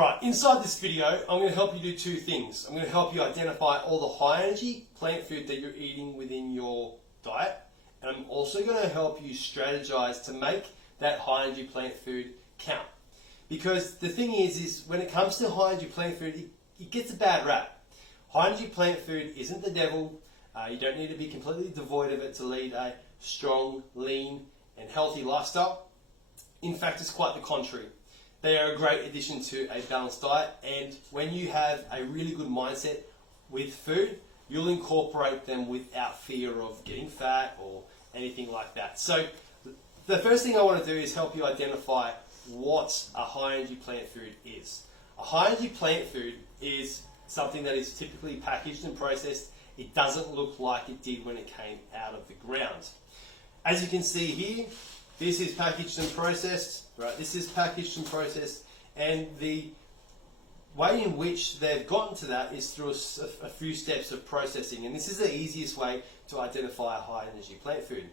Alright, inside this video, I'm going to help you do two things. I'm going to help you identify all the high energy plant food that you're eating within your diet. And I'm also going to help you strategize to make that high energy plant food count. Because the thing is when it comes to high energy plant food, it gets a bad rap. High energy plant food isn't the devil. You don't need to be completely devoid of it to lead a strong, lean, and healthy lifestyle. In fact, it's quite the contrary. They are a great addition to a balanced diet, and when you have a really good mindset with food, you'll incorporate them without fear of getting fat or anything like that. So the first thing I want to do is help you identify what a high energy plant food is. A high energy plant food is something that is typically packaged and processed. It doesn't look like it did when it came out of the ground. As you can see here, this is packaged and processed, right? This is packaged and processed, and the way in which they've gotten to that is through a few steps of processing, and this is the easiest way to identify a high energy plant food.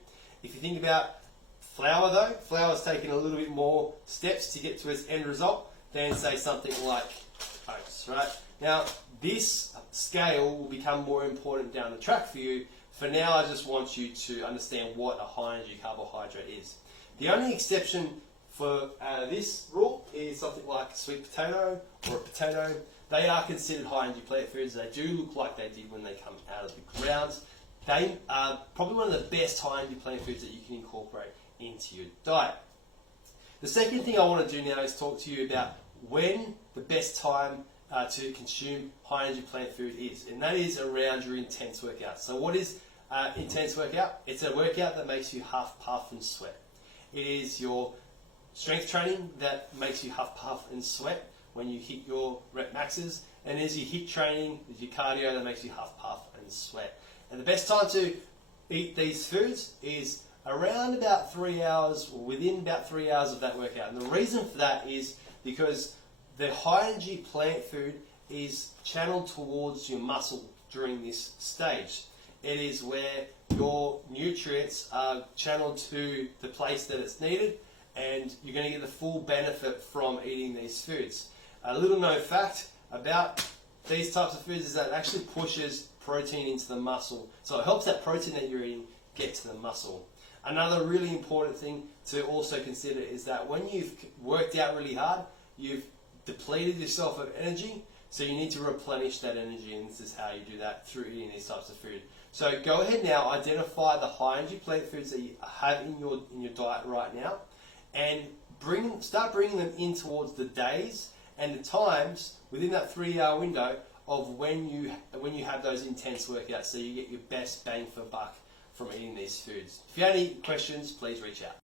If you think about flour though, flour's taken a little bit more steps to get to its end result than say something like oats, right? Now this scale will become more important down the track for you. For now, I just want you to understand what a high energy carbohydrate is. The only exception for this rule is something like a sweet potato or a potato. They are considered high energy plant foods. They do look like they did when they come out of the ground. They are probably one of the best high energy plant foods that you can incorporate into your diet. The second thing I want to do now is talk to you about when the best time to consume high energy plant food is, and that is around your intense workout. So what is intense workout? It's a workout that makes you huff, puff and sweat. It is your strength training that makes you huff, puff and sweat when you hit your rep maxes, and as your HIIT training, is your cardio that makes you huff, puff and sweat. And the best time to eat these foods is around about 3 hours, or within about 3 hours of that workout. And the reason for that is because the high energy plant food is channeled towards your muscle during this stage. It is where your nutrients are channeled to the place that it's needed, and you're going to get the full benefit from eating these foods. A little known fact about these types of foods is that it actually pushes protein into the muscle. So it helps that protein that you're eating get to the muscle. Another really important thing to also consider is that when you've worked out really hard, you've depleted yourself of energy, so you need to replenish that energy, and this is how you do that through eating these types of food. So go ahead now, identify the high energy plant foods that you have in your diet right now, and start bringing them in towards the days and the times within that 3 hour window of when you have those intense workouts, so you get your best bang for buck from eating these foods. If you have any questions, please reach out.